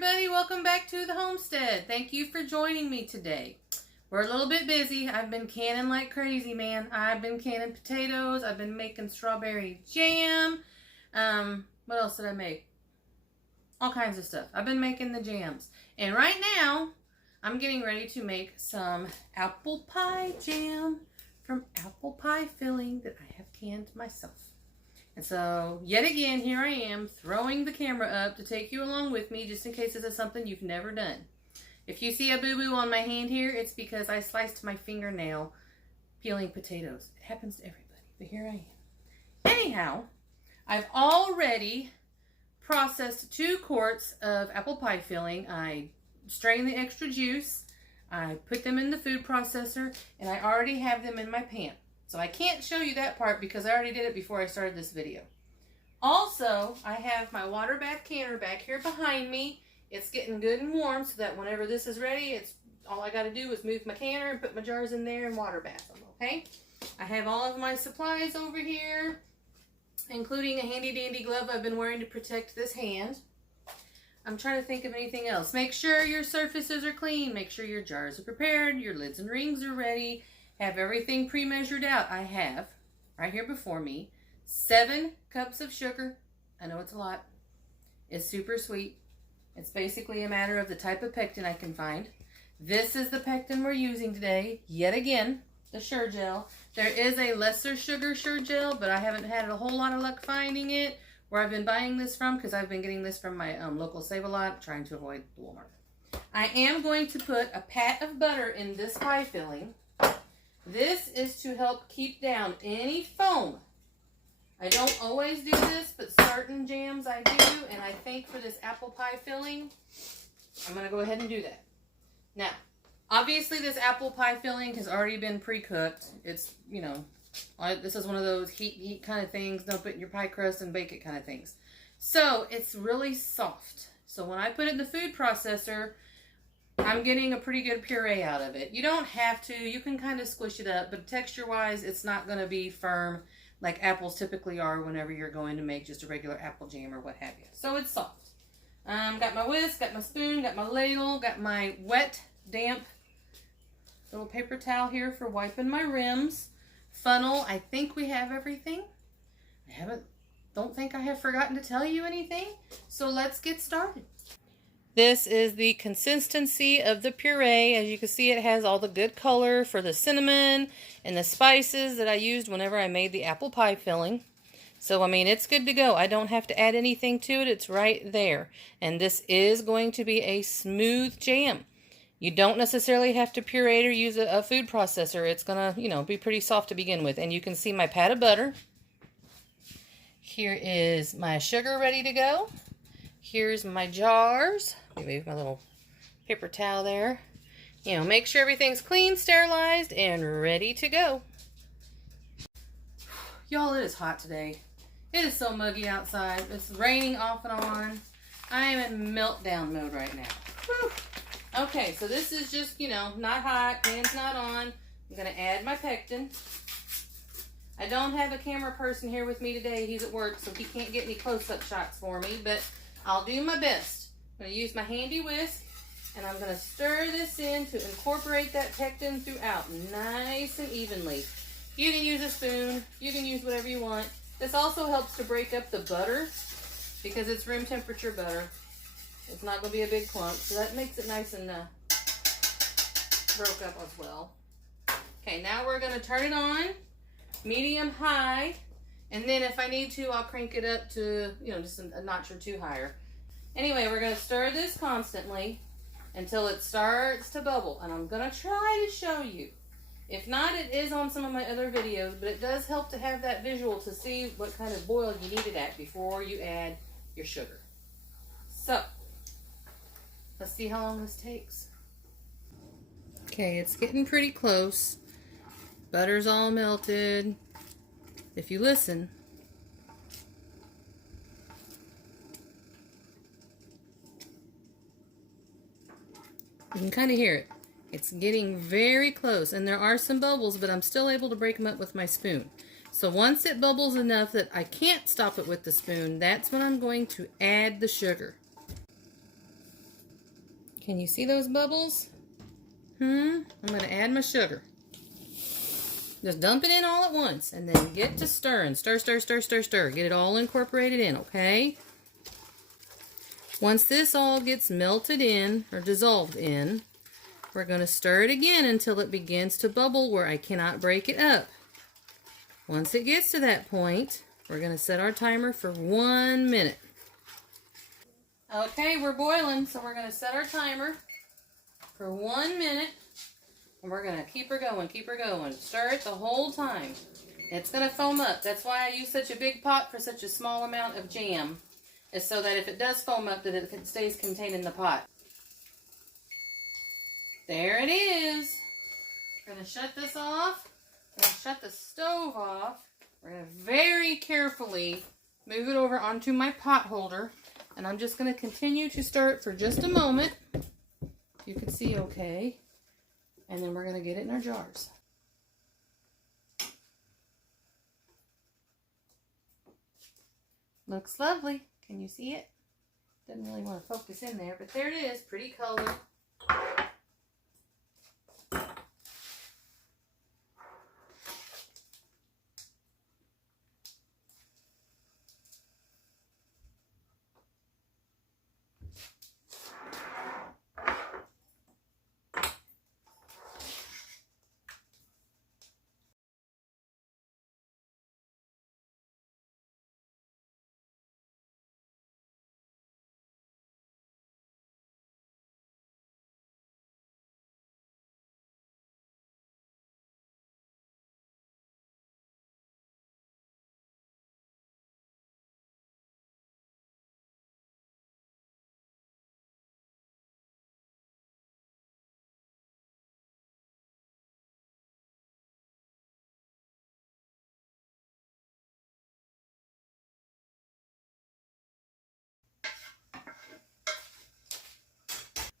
everybody, welcome back to the homestead. Thank you for joining me today. We're a little bit busy. I've been canning like crazy, man. I've been canning potatoes. I've been making strawberry jam. What else did I make? All kinds of stuff. I've been making the jams. And right now, I'm getting ready to make some apple pie jam from apple pie filling that I have canned myself. And so, yet again, here I am throwing the camera up to take you along with me just in case this is something you've never done. If you see a boo-boo on my hand here, it's because I sliced my fingernail peeling potatoes. It happens to everybody, but here I am. Anyhow, I've already processed 2 quarts of apple pie filling. I strained the extra juice, I put them in the food processor, and I already have them in my pan. So I can't show you that part because I already did it before I started this video. Also, I have my water bath canner back here behind me. It's getting good and warm so that whenever this is ready, it's all I got to do is move my canner and put my jars in there and water bath them, okay? I have all of my supplies over here, including a handy dandy glove I've been wearing to protect this hand. I'm trying to think of anything else. Make sure your surfaces are clean. Make sure your jars are prepared. Your lids and rings are ready. Have everything pre-measured out. I have, right here before me, 7 cups of sugar. I know it's a lot. It's super sweet. It's basically a matter of the type of pectin I can find. This is the pectin we're using today. Yet again, the Sure Gel. There is a lesser sugar Sure Gel, but I haven't had a whole lot of luck finding it where I've been buying this from because I've been getting this from my local Save-A-Lot, trying to avoid Walmart. I am going to put a pat of butter in this pie filling. This is to help keep down any foam. I don't always do this, but certain jams I do, and I think for this apple pie filling, I'm going to go ahead and do that. Now, obviously this apple pie filling has already been pre-cooked. It's, you know, this is one of those heat kind of things, dump it in your pie crust and bake it kind of things. So, it's really soft. So when I put it in the food processor, I'm getting a pretty good puree out of it. You don't have to. You can kind of squish it up, but texture-wise, it's not going to be firm like apples typically are whenever you're going to make just a regular apple jam or what have you. So it's soft. Got my whisk, got my spoon, got my ladle, got my wet, damp little paper towel here for wiping my rims. Funnel, I think we have everything. Don't think I have forgotten to tell you anything. So let's get started. This is the consistency of the puree. As you can see, it has all the good color for the cinnamon and the spices that I used whenever I made the apple pie filling. So, I mean, it's good to go. I don't have to add anything to it. It's right there. And this is going to be a smooth jam. You don't necessarily have to puree or use a food processor. It's going to, you know, be pretty soft to begin with. And you can see my pat of butter. Here is my sugar ready to go. Here's my jars. Let me move my little paper towel there. You know, make sure everything's clean, sterilized, and ready to go. Y'all, it is hot today. It is so muggy outside. It's raining off and on. I am in meltdown mode right now. Whew. Okay, so this is just, you know, not hot, pan's not on. I'm going to add my pectin. I don't have a camera person here with me today. He's at work, so he can't get any close-up shots for me, but I'll do my best. I'm going to use my handy whisk, and I'm going to stir this in to incorporate that pectin throughout nice and evenly. You can use a spoon. You can use whatever you want. This also helps to break up the butter because it's room temperature butter. It's not going to be a big clump, so that makes it nice and broke up as well. Okay, now we're going to turn it on, medium-high. And then if I need to, I'll crank it up to, you know, just a notch or 2 higher. Anyway, we're going to stir this constantly until it starts to bubble. And I'm going to try to show you. If not, it is on some of my other videos, but it does help to have that visual to see what kind of boil you need it at before you add your sugar. So, let's see how long this takes. Okay, it's getting pretty close. Butter's all melted. If you listen, you can kind of hear it. It's getting very close, and there are some bubbles, but I'm still able to break them up with my spoon. So once it bubbles enough that I can't stop it with the spoon, that's when I'm going to add the sugar. Can you see those bubbles? I'm going to add my sugar. Just dump it in all at once and then get to stirring. Stir, stir, stir, stir, stir. Get it all incorporated in, okay? Once this all gets melted in or dissolved in, we're going to stir it again until it begins to bubble where I cannot break it up. Once it gets to that point, we're going to set our timer for 1 minute. Okay, we're boiling, so we're going to set our timer for 1 minute. And we're going to keep her going, keep her going. Stir it the whole time. It's going to foam up. That's why I use such a big pot for such a small amount of jam. Is so that if it does foam up, that it stays contained in the pot. There it is. We're going to shut this off. We're going to shut the stove off. We're going to very carefully move it over onto my pot holder. And I'm just going to continue to stir it for just a moment. You can see okay. And then we're going to get it in our jars. Looks lovely. Can you see it? Didn't really want to focus in there, but there it is. Pretty color.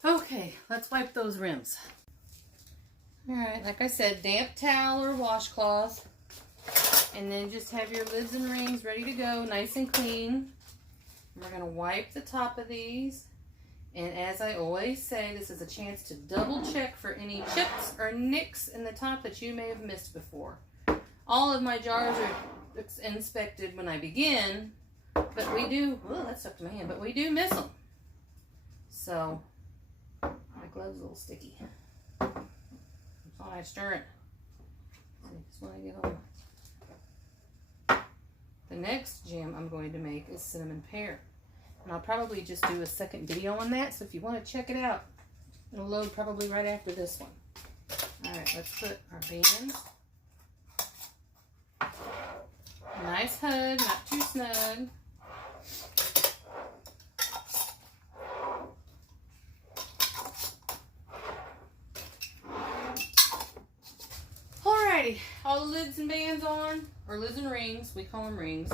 Okay, let's wipe those rims. Alright, like I said, damp towel or washcloth. And then just have your lids and rings ready to go, nice and clean. And we're going to wipe the top of these. And as I always say, this is a chance to double check for any chips or nicks in the top that you may have missed before. All of my jars are inspected when I begin, but we do, oh, that stuck to my hand, but we do miss them. So, my glove's a little sticky. That's why I stir it. Just want to get on. The next jam I'm going to make is cinnamon pear. And I'll probably just do a second video on that, so if you want to check it out, it'll load probably right after this one. Alright, let's put our bands. Nice hug, not too snug. Alrighty, all the lids and bands on, or lids and rings, we call them rings.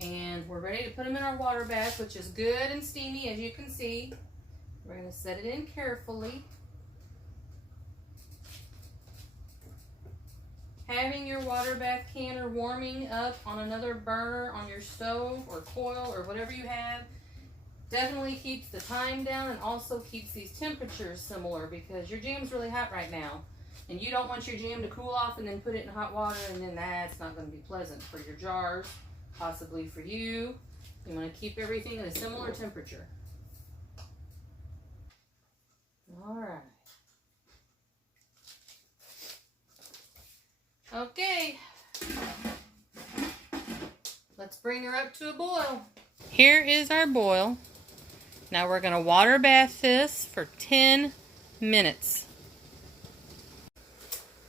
And we're ready to put them in our water bath, which is good and steamy, as you can see. We're going to set it in carefully. Having your water bath canner warming up on another burner on your stove or coil or whatever you have definitely keeps the time down and also keeps these temperatures similar, because your jam's really hot right now. And you don't want your jam to cool off and then put it in hot water, and then that's not going to be pleasant for your jars. Possibly for you. You want to keep everything at a similar temperature. Alright. Okay. Let's bring her up to a boil. Here is our boil. Now we're going to water bath this for 10 minutes.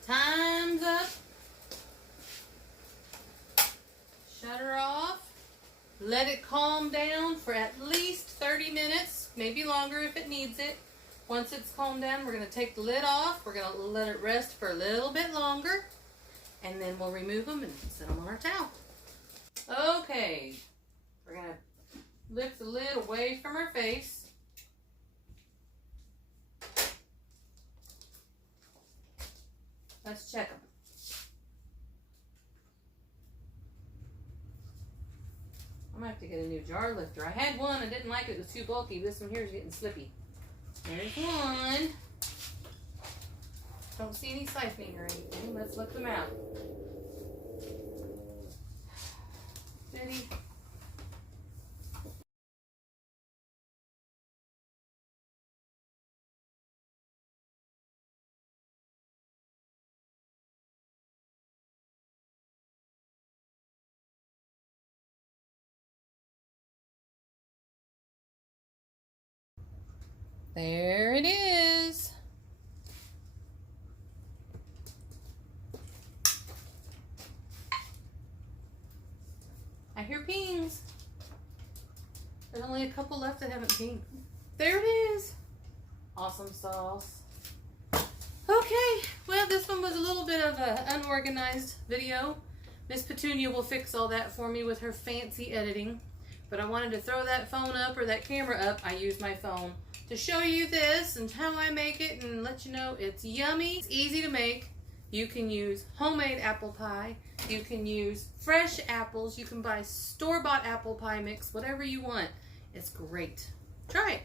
Time's up. Shut her off. Let it calm down for at least 30 minutes, maybe longer if it needs it. Once it's calmed down, we're going to take the lid off. We're going to let it rest for a little bit longer, and then we'll remove them and set them on our towel. Okay, we're going to lift the lid away from her face. Let's check them. I'm going to have to get a new jar lifter. I had one, I didn't like it, it was too bulky. This one here is getting slippy. There's one. Don't see any siphoning or anything. Let's look them out. Ready? There it is. I hear pings. There's only a couple left that haven't pinged. There it is. Awesome sauce. Okay, well, this one was a little bit of an unorganized video. Miss Petunia will fix all that for me with her fancy editing. But I wanted to throw that phone up or that camera up. I use my phone to show you this and how I make it and let you know it's yummy. It's easy to make. You can use homemade apple pie. You can use fresh apples. You can buy store-bought apple pie mix, whatever you want. It's great. Try it.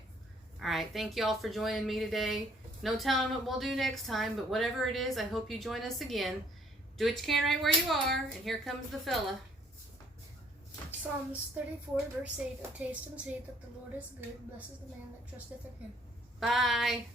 All right, thank you all for joining me today. No telling what we'll do next time, but whatever it is, I hope you join us again. Do what you can right where you are, and here comes the fella. Psalms 34, verse 8, taste and see that the Lord is good, blessed is the man that trusteth in him. Bye.